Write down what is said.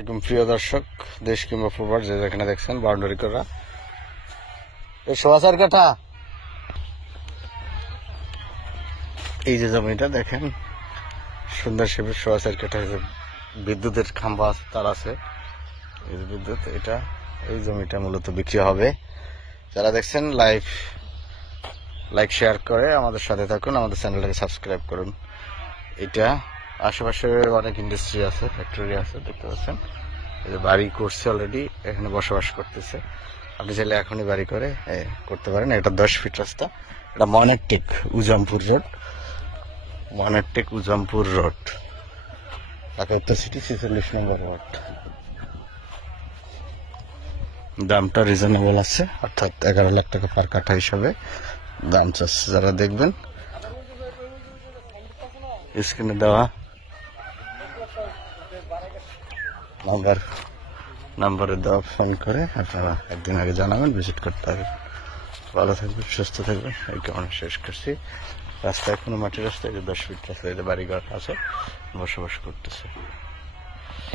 একদম প্রিয় দর্শক, দেশ কিংবা প্রবাস যে যেখানে দেখছেন বাউন্ডারি করা এই সোয়াচার কাঠা, এই যে জমিটা দেখেন সুন্দর শিবের সোয়াচার কাঠা, বিদ্যুতের খাম্বা আছে, তার আছে, এই যে বিদ্যুৎ, এটা এই জমিটা মূলত বিক্রি হবে। যারা দেখছেন লাইক শেয়ার করে আমাদের সাথে থাকুন, আমাদের চ্যানেলটাকে সাবস্ক্রাইব করুন। এটা আশেপাশে অনেক ইন্ডাস্ট্রি আছে, ফ্যাক্টরি আছে, দেখতে পাচ্ছেন। এই যে বাড়ি করছে অলরেডি, এখানে বসবাস করতেছে। আপনি চাইলে এখনই বাড়ি করে করতে পারেন। এটা 10 ফিট রাস্তা। এটা মনেরটেক উজামপুর রোড, ঢাকা উত্তর সিটি 46 নম্বর ওয়ার্ড। দামটা রিজনেবল আছে, অর্থাৎ 11 লাখ টাকা পার কাঠা হিসাবে দাম চাচ্ছে। যারা দেখবেন স্ক্রিনে দেওয়া নাম্বারে দেওয়া ফোন করে আপনারা একদিন আগে জানাবেন, ভিজিট করতে হবে। ভালো থাকবেন, সুস্থ থাকবেন, এই কারণে শেষ করছি। রাস্তায় কোনো মাটির রাস্তায় 10 ফিট রাস্তায় বাড়িঘর আছে, বসবাস করতেছে।